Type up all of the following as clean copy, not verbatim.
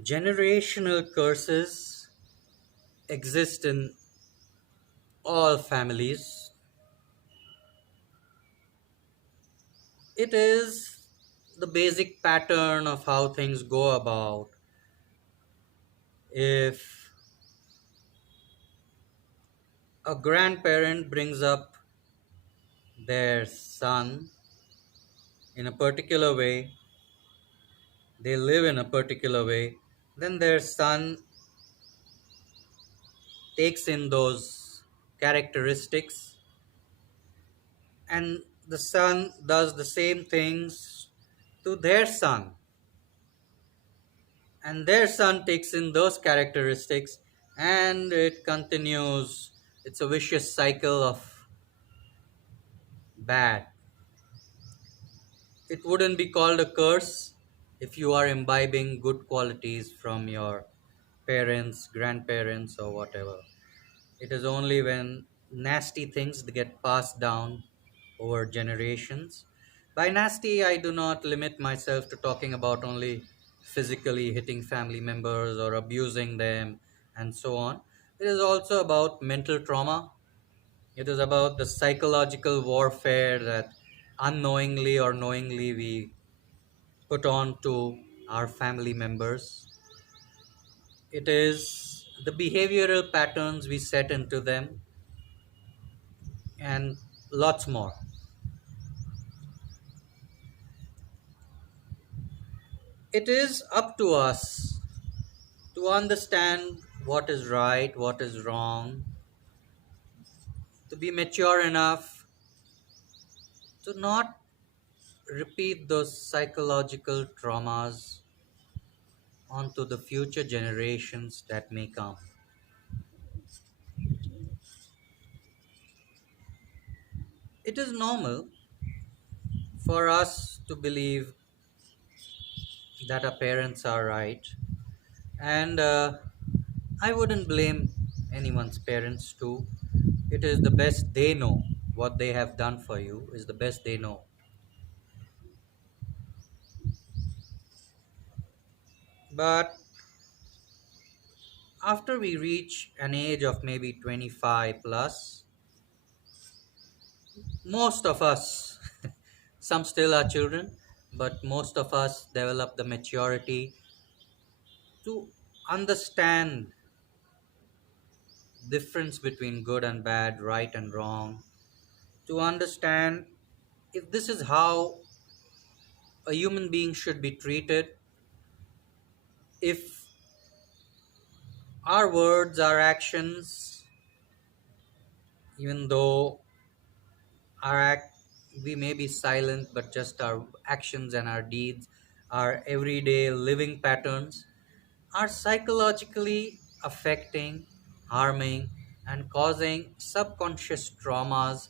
Generational curses exist in all families. It is the basic pattern of how things go about. If a grandparent brings up their son in a particular way, they live in a particular way, then their son takes in those characteristics, and the son does the same things to their son, and their son takes in those characteristics, and it continues. It's a vicious cycle of bad. It wouldn't be called a curse if you are imbibing good qualities from your parents, grandparents, or whatever. It is only when nasty things get passed down over generations. By nasty, I do not limit myself to talking about only physically hitting family members or abusing them and so on. It is also about mental trauma. It is about the psychological warfare that unknowingly or knowingly we put on to our family members. It is the behavioral patterns we set into them and lots more. It is up to us to understand what is right, what is wrong, to be mature enough to not repeat those psychological traumas onto the future generations that may come. It is normal for us to believe that our parents are right, and I wouldn't blame anyone's parents too. It is the best they know. What they have done for you is the best they know. But after we reach an age of maybe 25 plus, most of us, some still are children, but most of us develop the maturity to understand difference between good and bad, right and wrong, to understand if this is how a human being should be treated, if our words, our actions, even though our act we may be silent, but just our actions and our deeds, our everyday living patterns are psychologically affecting, harming, and causing subconscious traumas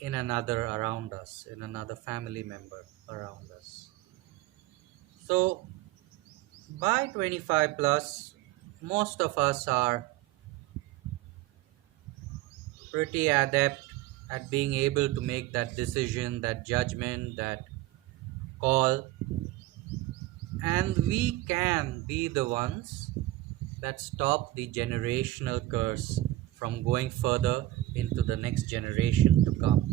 in another around us, in another family member around us. So by 25 plus, most of us are pretty adept at being able to make that decision, that judgment, that call, and we can be the ones that stop the generational curse from going further into the next generation to come.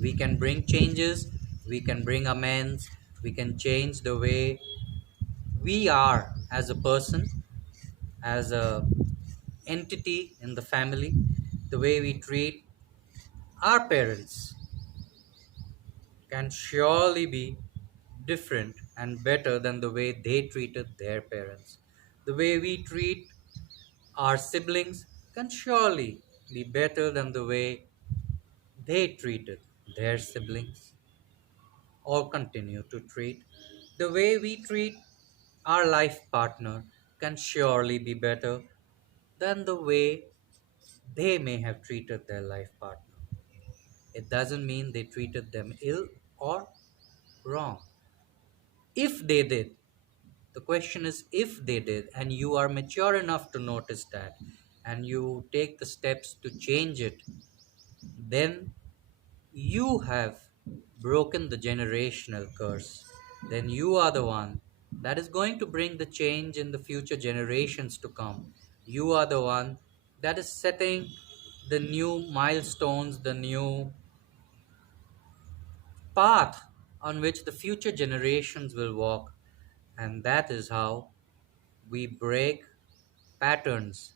We can bring changes, we can bring amends, we can change the way we are as a person, as a entity in the family, the way we treat our parents can surely be different and better than the way they treated their parents. The way we treat our siblings can surely be better than the way they treated their siblings or continue to treat. The way we treat our life partner can surely be better than the way they may have treated their life partner. It doesn't mean they treated them ill or wrong. If they did, the question is if they did, and you are mature enough to notice that, and you take the steps to change it, then you have broken the generational curse. Then you are the one that is going to bring the change in the future generations to come. You are the one that is setting the new milestones, the new path on which the future generations will walk. And that is how we break patterns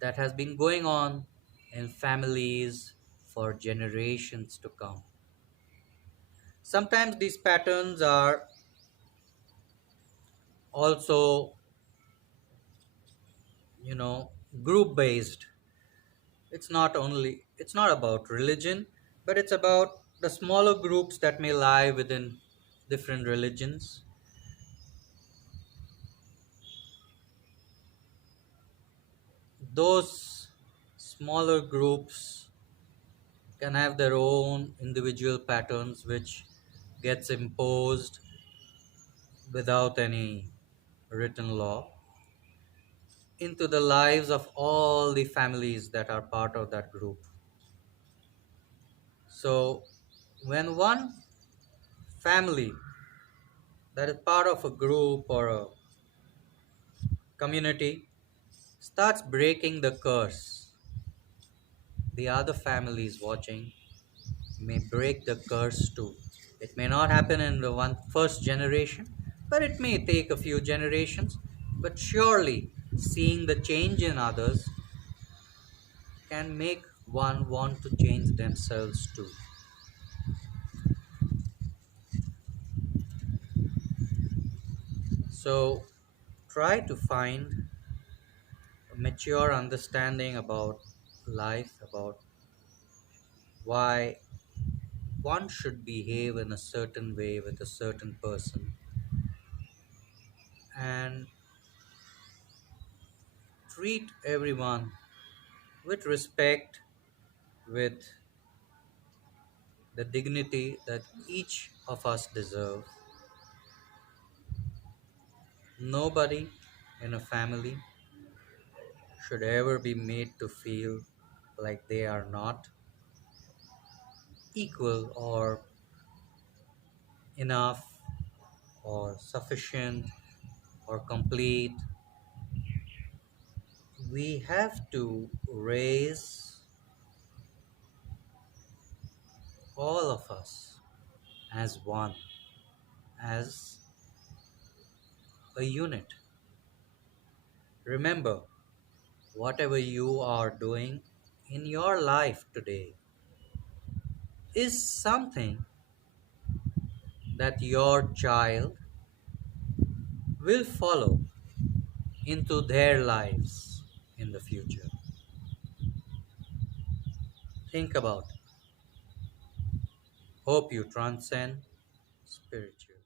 that has been going on in families for generations to come. Sometimes these patterns are also, you know, group based. It's not about religion, but it's about the smaller groups that may lie within different religions. Those smaller groups can have their own individual patterns which gets imposed without any written law into the lives of all the families that are part of that group. So when one family that is part of a group or a community starts breaking the curse, the other families watching may break the curse too. It may not happen in the one first generation, but it may take a few generations. But surely seeing the change in others can make one want to change themselves too. So try to find a mature understanding about life, about why one should behave in a certain way with a certain person, and treat everyone with respect, with the dignity that each of us deserve. Nobody in a family should ever be made to feel like they are not equal or enough or sufficient or complete. We have to raise all of us as one, as a unit. Remember, whatever you are doing in your life today is something that your child will follow into their lives in the future. Think about it. Hope you transcend spiritually.